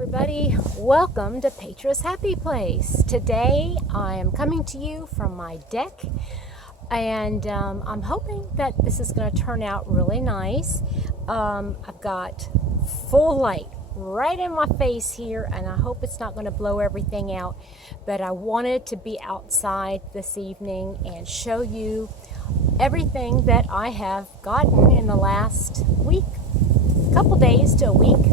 Everybody, welcome to Petra's Happy Place. Today I am coming to you from my deck, and I'm hoping that this is going to turn out really nice. I've got full light right in my face here, and I hope it's not going to blow everything out, but I wanted to be outside this evening and show you everything that I have gotten in the last week, couple days to a week.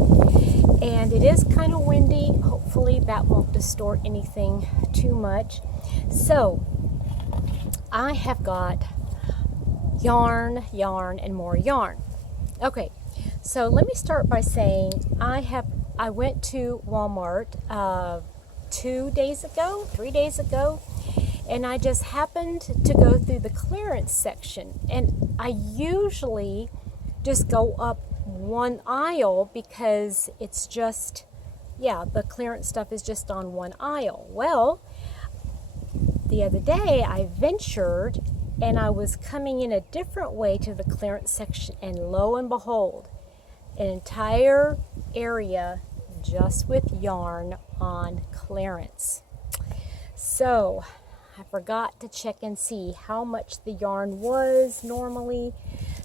And it is kind of windy. Hopefully that won't distort anything too much. So I have got yarn, and more yarn. Okay, so let me start by saying I went to Walmart 3 days ago, and I just happened to go through the clearance section. And I usually just go up one aisle because it's just, the clearance stuff is just on one aisle. Well, the other day I ventured and I was coming in a different way to the clearance section, and lo and behold, an entire area just with yarn on clearance. So I forgot to check and see how much the yarn was normally.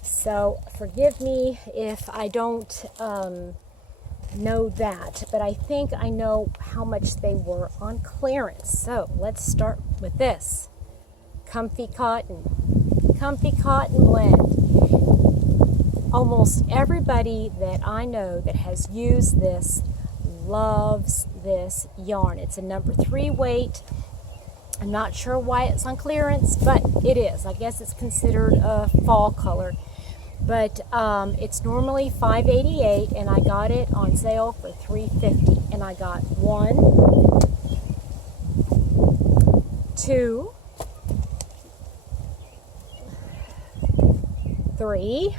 So forgive me if I don't know that, but I think I know how much they were on clearance. So let's start with this. Comfy cotton blend. Almost everybody that I know that has used this loves this yarn. It's a number 3 weight. I'm not sure why it's on clearance, but it is. I guess it's considered a fall color. But it's normally $5.88, and I got it on sale for $3.50. And I got 1, 2, 3,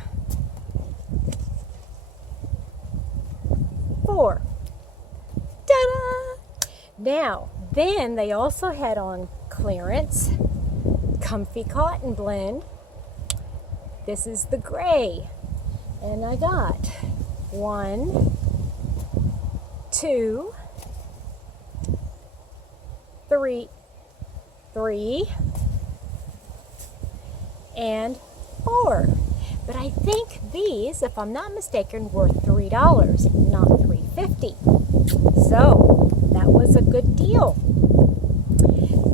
4. Ta-da! Now, then they also had on clearance Comfy Cotton Blend. This is the gray, and I got 1, 2, 3, and 4. But I think these, if I'm not mistaken, were $3, not $3.50. So that was a good deal.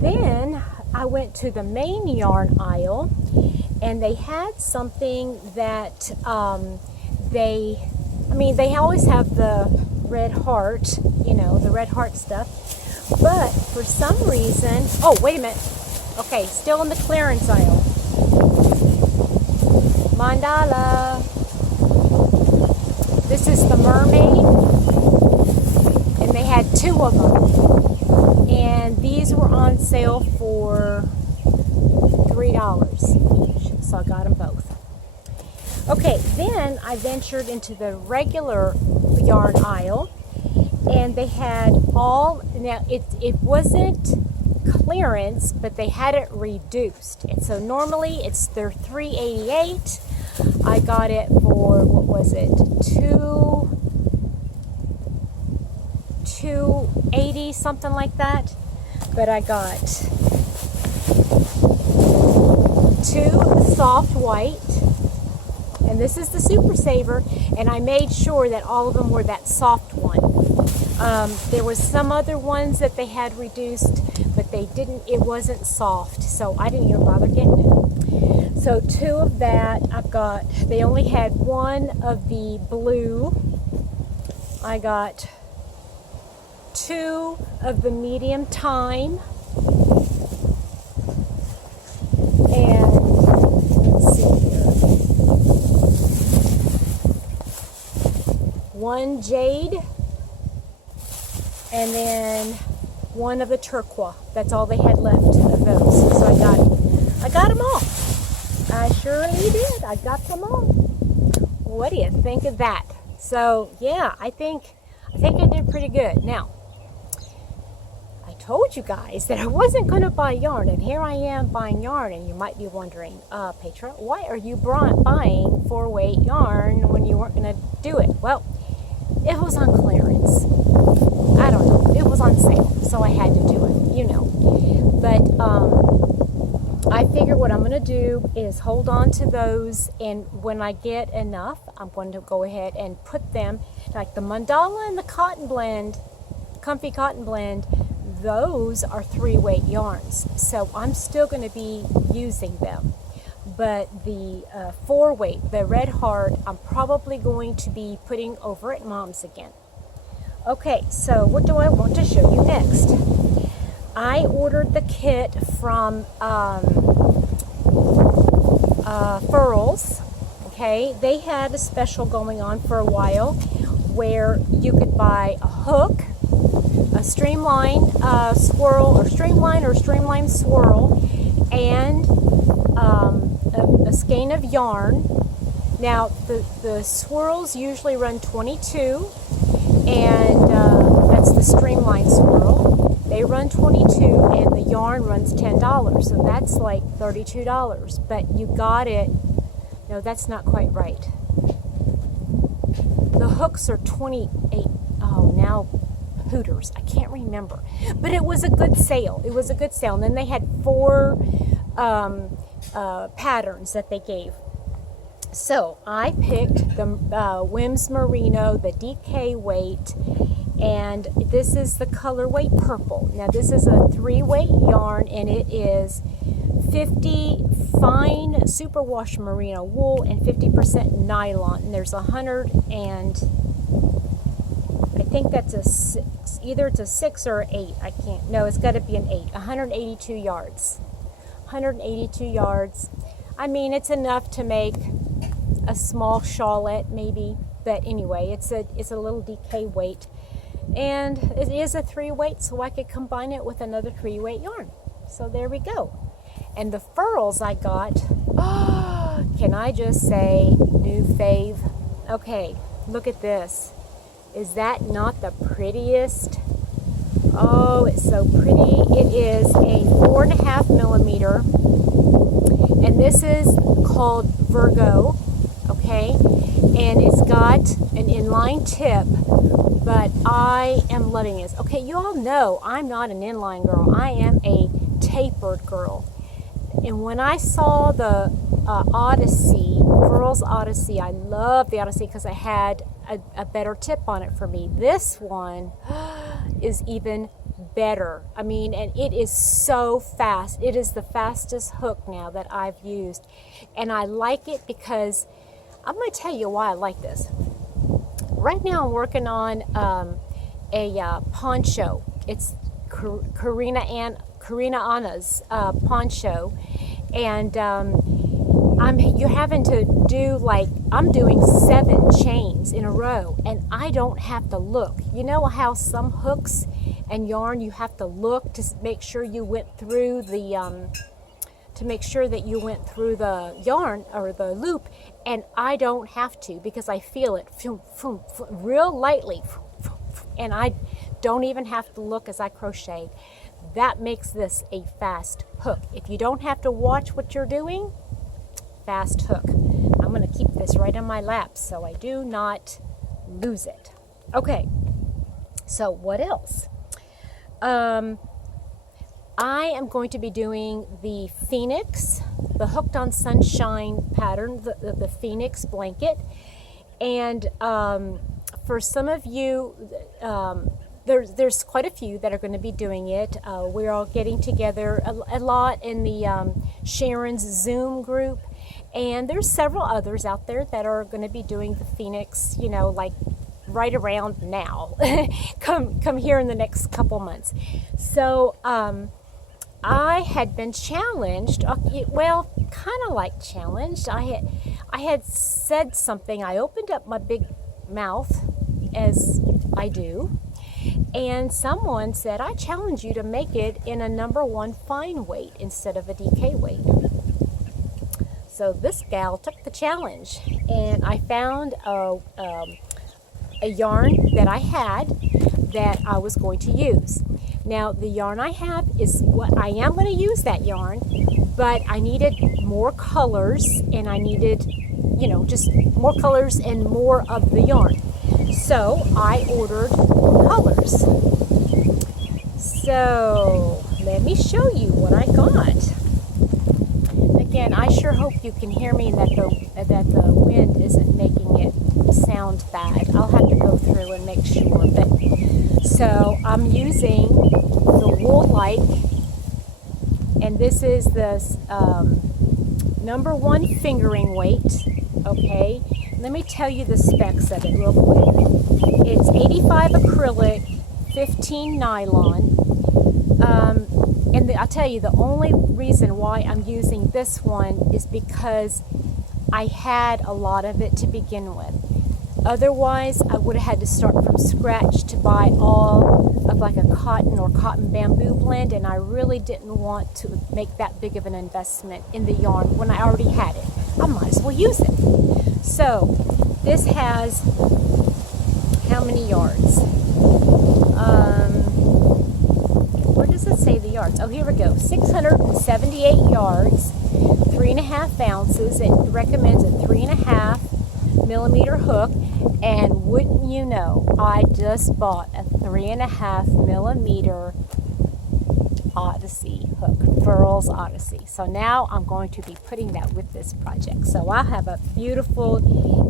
Then I went to the main yarn aisle, and they had something that they always have the red heart, the red heart stuff. But for some reason, oh, wait a minute. Okay, still in the clearance aisle. Mandala. This is the mermaid, and they had 2 of them. And these were on sale for $3 each. So I got them both. Okay, then I ventured into the regular yarn aisle, and they had now it wasn't clearance, but they had it reduced. And so normally they're $3.88. I got it for, what was it, $2.80, something like that. But I got 2 soft white, and this is the Super Saver, and I made sure that all of them were that soft one. There was some other ones that they had reduced, but it wasn't soft, so I didn't even bother getting it. So 2 of that I've got. They only had 1 of the blue. I got 2 of the medium thyme. And let's see here. 1 jade, and then 1 of the turquoise. That's all they had left of those. So I got them all. I surely did. I got them all. What do you think of that? So yeah, I think I did pretty good. Now, I told you guys that I wasn't going to buy yarn, and here I am buying yarn, and you might be wondering, Petra, why are you buying 4-weight yarn when you weren't going to do it? Well, it was on clearance. what I'm going to do is hold on to those, and when I get enough, I'm going to go ahead and put them, like the mandala and the cotton blend, comfy cotton blend, those are 3-weight yarns, so I'm still going to be using them. But the 4-weight, the Red Heart, I'm probably going to be putting over at Mom's again. Okay, so what do I want to show you next? I ordered the kit from Furls. Okay, they had a special going on for a while where you could buy a hook, a streamline swirl, or streamline swirl, and a skein of yarn. Now the swirls usually run $22, and that's the streamline swirl. They run $22, and the yarn runs $10, so that's like $32. But you got it. No, that's not quite right. The hooks are $28. Oh, now Hooters. I can't remember, but it was a good sale. It was a good sale, and then they had 4 patterns that they gave. So I picked the Whims Merino, the DK weight, and this is the colorway purple. Now this is a 3-weight yarn, and it is 50 fine superwash merino wool and 50% nylon. And there's 100 and I think that's a 6. Either it's a 6 or 8. I can't. No, it's got to be an 8. 182 yards. 182 yards. I mean, it's enough to make a small shawlette maybe, but anyway, it's a little DK weight, and it is a 3-weight, so I could combine it with another 3-weight yarn. So there we go. And the Furls I got, can I just say, new fave? Okay, look at this. Is that not the prettiest? Oh, it's so pretty. It is a 4.5 millimeter, and this is called Virgo, okay? And it's got an inline tip, but I am loving this. Okay, you all know I'm not an inline girl. I am a tapered girl. And when I saw the Odyssey, Furls Odyssey, I love the Odyssey because it had a better tip on it for me. This one is even better. I mean, and it is so fast. It is the fastest hook now that I've used. And I like it because, I'm going to tell you why I like this. Right now I'm working on a poncho. It's Karina Anna's poncho. And you're having to do, like, I'm doing 7 chains in a row, and I don't have to look. You know how some hooks and yarn you have to look to make sure you went through the yarn or the loop, and I don't have to because I feel it real lightly, and I don't even have to look as I crochet. That makes this a fast hook. If you don't have to watch what you're doing, fast hook. I'm going to keep this right on my lap so I do not lose it. Okay, so what else? I am going to be doing the Phoenix, the Hooked on Sunshine pattern, the Phoenix blanket. And for some of you, there's quite a few that are going to be doing it. We're all getting together a lot in the Sharon's Zoom group. And there's several others out there that are going to be doing the Phoenix, you know, like right around now. come here in the next couple months. So I had been challenged, well, kind of like challenged. I had said something. I opened up my big mouth, as I do, and someone said, I challenge you to make it in a number 1 fine weight instead of a DK weight. So this gal took the challenge, and I found a yarn that I had that I was going to use. Now the yarn I have is what I am going to use, that yarn, but I needed more colors, and I needed, you know, just more colors and more of the yarn. So I ordered colors. So let me show you what I got. and I sure hope you can hear me and that the wind isn't making it sound bad. I'll have to go through and make sure. But so I'm using the Woolike, and this is the #1 fingering weight. Okay, let me tell you the specs of it real quick. It's 85 acrylic, 15 nylon. And I'll tell you, the only reason why I'm using this one is because I had a lot of it to begin with. Otherwise, I would have had to start from scratch to buy all of like a cotton or cotton bamboo blend, and I really didn't want to make that big of an investment in the yarn when I already had it. I might as well use it. So, this has how many yards? Where does it say the yards? Oh, here we go. 678 yards, 3.5 ounces. It recommends a 3.5 millimeter hook, and wouldn't you know, I just bought a 3.5 millimeter Odyssey hook, Furls Odyssey. So now I'm going to be putting that with this project. So I have a beautiful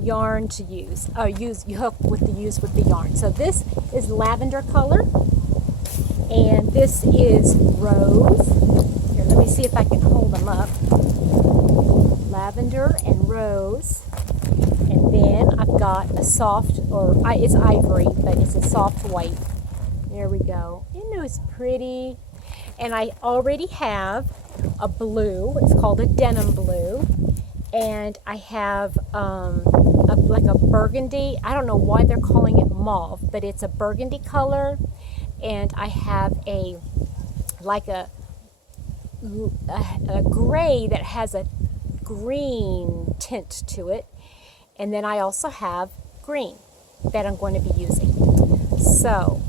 yarn to use hook use with the yarn. So this is lavender color, and this is rose. Here, let me see if I can hold them up. Lavender and rose. And then I've got a soft, it's ivory, but it's a soft white. There we go. Isn't it pretty? And I already have a blue. It's called a denim blue. And I have like a burgundy. I don't know why they're calling it mauve, but it's a burgundy color. And I have a gray that has a green tint to it. And then I also have green that I'm going to be using. So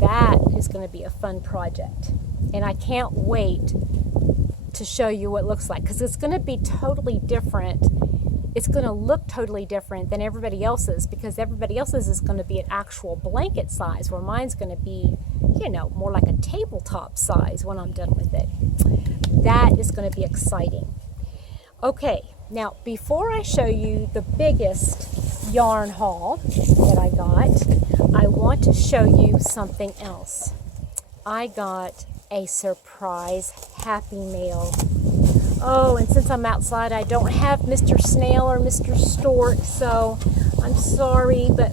that is going to be a fun project. And I can't wait to show you what it looks like, because it's going to be totally different. It's going to look totally different than everybody else's, because everybody else's is going to be an actual blanket size, where mine's going to be, you know, more like a tabletop size when I'm done with it. That is going to be exciting. Okay, now before I show you the biggest yarn haul that I got, I want to show you something else. I got a surprise happy mail. Oh, and since I'm outside, I don't have Mr. Snail or Mr. Stork, so I'm sorry, but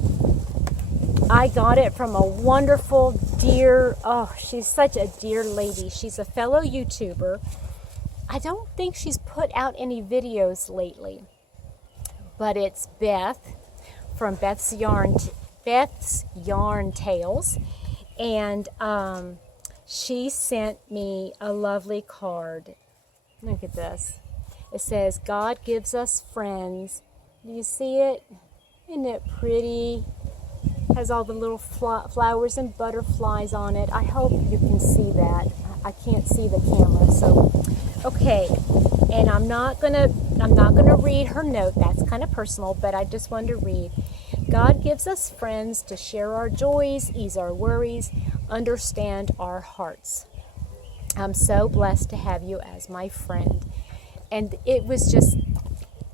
I got it from a wonderful dear, she's such a dear lady. She's a fellow YouTuber. I don't think she's put out any videos lately, but it's Beth from Beth's Yarn Tales, and she sent me a lovely card. Look at this. It says, God gives us friends. Do you see it? Isn't it pretty? Has all the little flowers and butterflies on it. I hope you can see that. I can't see the camera, so okay. And I'm not gonna read her note. That's kind of personal, but I just wanted to read. God gives us friends to share our joys, ease our worries, understand our hearts. I'm so blessed to have you as my friend. And it was just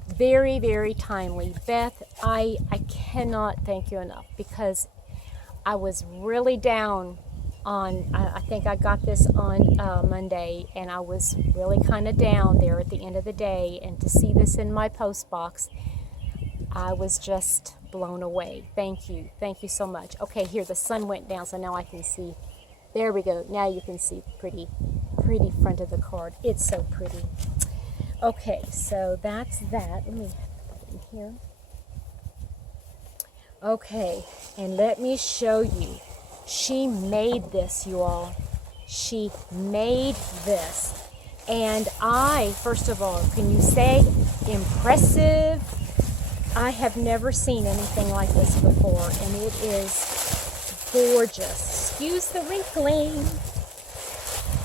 very, very timely. Beth, I cannot thank you enough, because I was really down on, I think I got this on Monday, and I was really kind of down there at the end of the day, and to see this in my post box, I was just blown away. Thank you so much. Okay, here, the sun went down, so now I can see. There we go. Now you can see the pretty front of the card. It's so pretty. Okay, so that's that. Let me put it in here. Okay, and let me show you. She made this, you all. She made this. And first of all, can you say impressive? I have never seen anything like this before, and it is gorgeous. Excuse the wrinkling.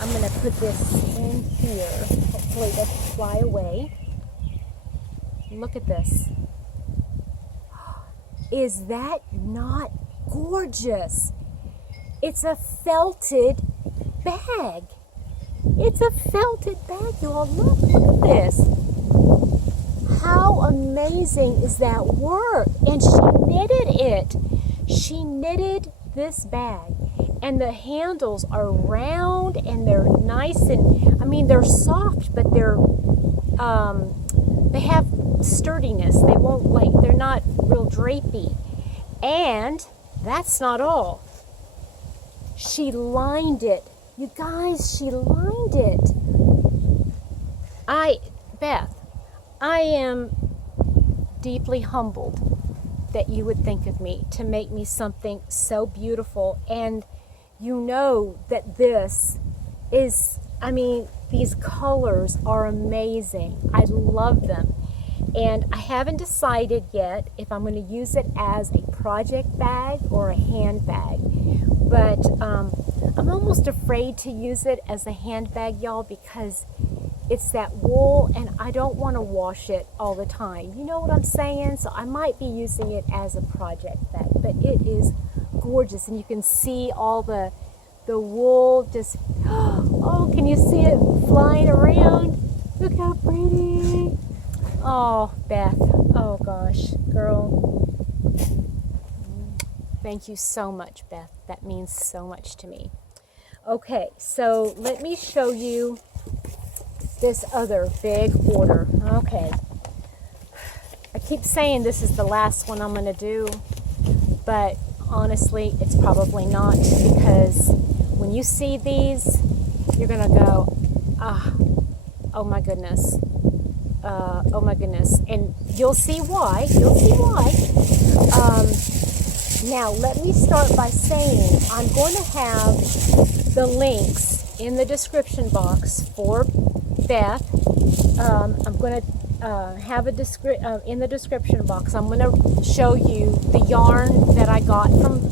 I'm going to put this in here. Hopefully it doesn't fly away. Look at this. Is that not gorgeous? It's a felted bag. It's a felted bag, you all. Look at this. How amazing is that work? And she knitted it. She knitted this bag. And the handles are round and they're nice and, I mean, they're soft, but they have sturdiness. They won't, like, they're not real drapey. And that's not all. She lined it. You guys, she lined it. Beth, I am deeply humbled that you would think of me to make me something so beautiful. And you know that this is, I mean, these colors are amazing. I love them. And I haven't decided yet if I'm going to use it as a project bag or a handbag. But I'm almost afraid to use it as a handbag, y'all, because it's that wool and I don't want to wash it all the time. You know what I'm saying? So I might be using it as a project bag, but it is gorgeous. And you can see all the wool just, oh, can you see it flying around? Look how pretty. Oh, Beth, oh gosh, girl. Thank you so much, Beth. That means so much to me. Okay, so let me show you this other big order. Okay. I keep saying this is the last one I'm going to do, but honestly, it's probably not, because when you see these, you're going to go, oh my goodness. Oh my goodness. And you'll see why. You'll see why. Now, let me start by saying I'm going to have the links in the description box for Beth. I'm going to have in the description box, I'm going to show you the yarn that I got from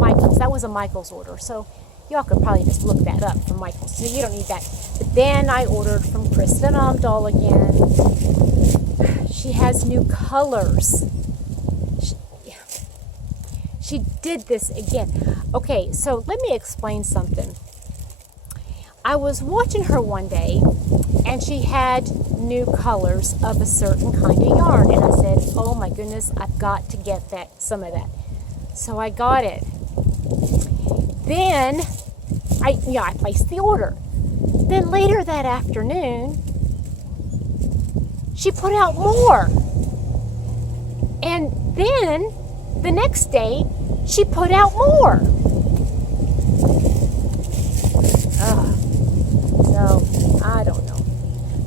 Michael's. That was a Michael's order, so y'all could probably just look that up from Michael's. So you don't need that. But then I ordered from Kristin Omdal again. She has new colors. She did this again. Okay, so let me explain something. I was watching her one day, and she had new colors of a certain kind of yarn, and I said, oh my goodness, I've got to get some of that. So I got it. Then I placed the order. Then later that afternoon, she put out more. And then the next day, she put out more. So, I don't know.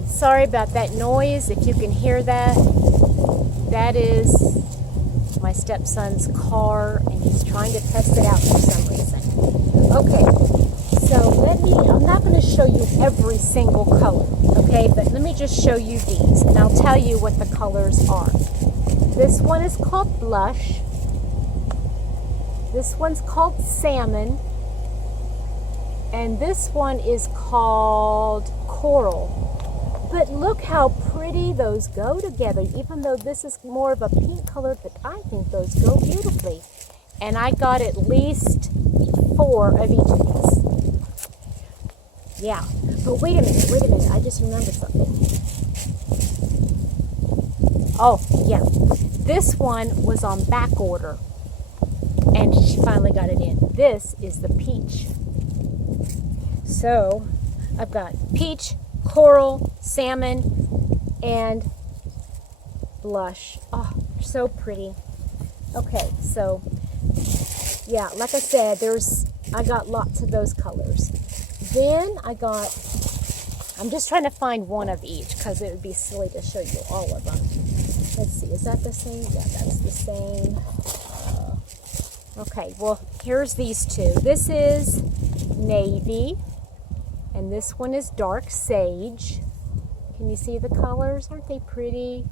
Sorry about that noise. If you can hear that, that is my stepson's car, and he's trying to test it out for some reason. Okay, so I'm not going to show you every single color, okay, but let me just show you these, and I'll tell you what the colors are. This one is called Blush. This one's called Salmon. And this one is called Coral. But look how pretty those go together, even though this is more of a pink color, but I think those go beautifully. And I got at least 4 of each of these. Yeah, but wait a minute, I just remembered something. Oh, yeah, this one was on back order, and she finally got it in. This is the peach. So, I've got peach, coral, salmon, and blush. Oh, so pretty. Okay, so, yeah, like I said, I got lots of those colors. Then I'm just trying to find one of each, because it would be silly to show you all of them. Let's see, is that the same? Yeah, that's the same. Okay, well, here's these two. This is navy, and this one is dark sage. Can you see the colors? Aren't they pretty?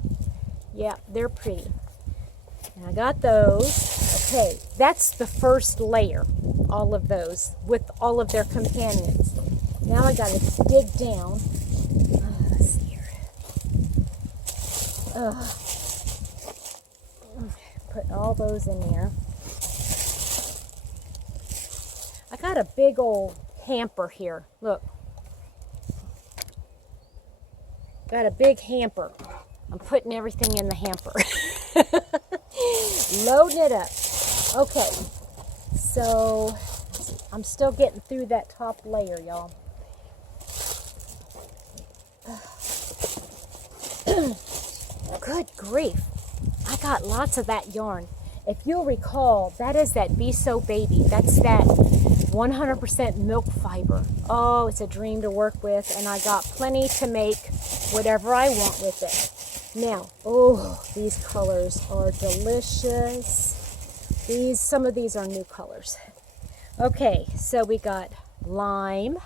Yeah, they're pretty. And I got those. Okay, that's the first layer, all of those, with all of their companions. Now I gotta dig down. Let's see here. Put all those in there. I got a big old hamper here. Look. got a big hamper. I'm putting everything in the hamper. Loading it up. Okay, so I'm still getting through that top layer, y'all. Good grief. I got lots of that yarn. If you'll recall, that is that Be So Baby. That's that 100% milk fiber. Oh, it's a dream to work with, and I got plenty to make whatever I want with it. Now, oh, these colors are delicious. Some of these are new colors. Okay, so we got lime.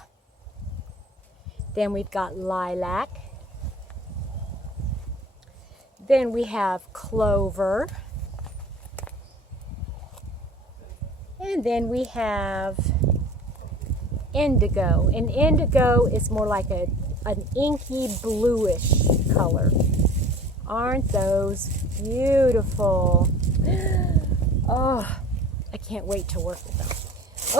Then we've got lilac. Then we have clover. And then we have indigo. And indigo is more like an inky bluish color. Aren't those beautiful? Oh, I can't wait to work with them.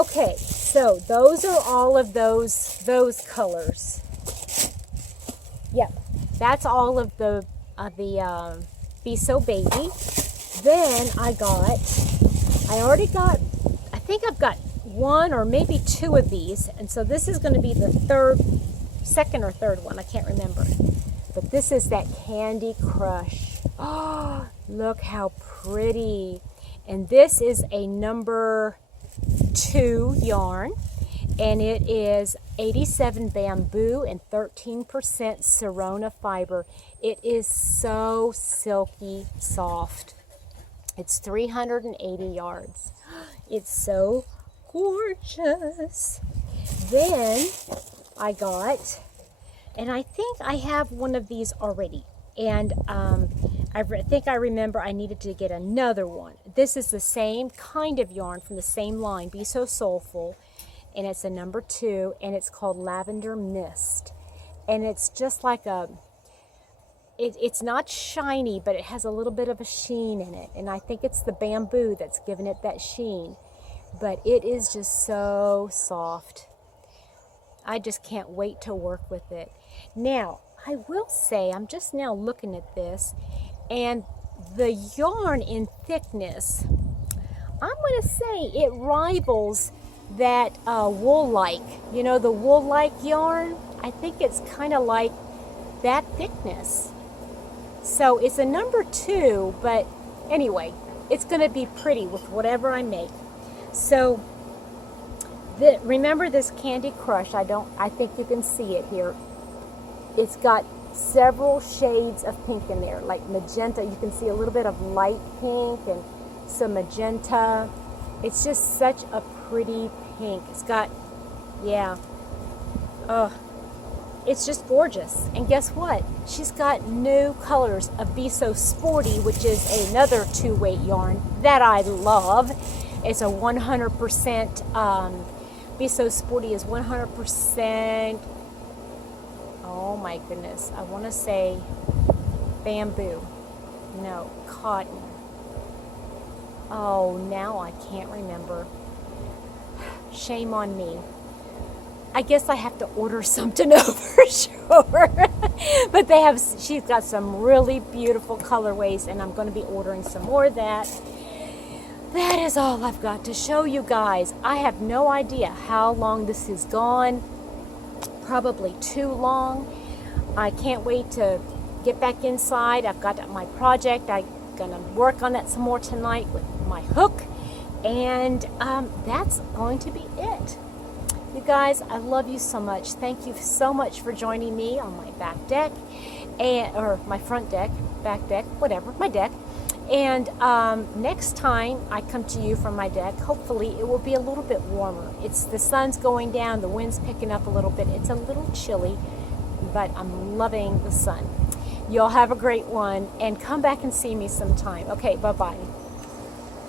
Okay, so those are all of those colors. Yep, that's all of the Be So Baby. Then I think I've got one or maybe two of these, and so this is going to be the second or third one, I can't remember. But this is that Candy Crush. Oh, look how pretty. And this is a number 2 yarn, and it is 87 bamboo and 13% Serona fiber. It is so silky soft. It's 380 yards. It's so gorgeous. Then I got, and I think I have one of these already, and I think I remember I needed to get another one. This is the same kind of yarn from the same line, Be So Soulful, and it's a number 2, and it's called Lavender Mist. And it's just like it's not shiny, but it has a little bit of a sheen in it, and I think it's the bamboo that's giving it that sheen. But it is just so soft. I just can't wait to work with it. Now, I will say, I'm just now looking at this, and the yarn in thickness, I'm going to say it rivals that Woolike. You know, the Woolike yarn? I think it's kind of like that thickness. So it's a number 2, but anyway, it's going to be pretty with whatever I make. So remember this Candy Crush? I think you can see it here. It's got several shades of pink in there, like magenta. You can see a little bit of light pink and some magenta. It's just such a pretty pink. It's got, yeah, it's just gorgeous. And guess what? She's got new colors of Be So Sporty, which is another 2-weight yarn that I love. It's a 100%, Be So Sporty is 100%, oh my goodness, I want to say bamboo. No, cotton. Oh, now I can't remember. Shame on me. I guess I have to order some to know for sure. But she's got some really beautiful colorways, and I'm going to be ordering some more of that. That is all I've got to show you guys. I have no idea how long this has gone. Probably too long. I can't wait to get back inside. I've got my project. I'm going to work on that some more tonight with my hook. And that's going to be it. You guys, I love you so much. Thank you so much for joining me on my back deck, or my front deck, back deck, whatever, my deck. And next time I come to you from my deck, hopefully it will be a little bit warmer. The sun's going down, the wind's picking up a little bit. It's a little chilly, but I'm loving the sun. Y'all have a great one, and come back and see me sometime. Okay, bye-bye.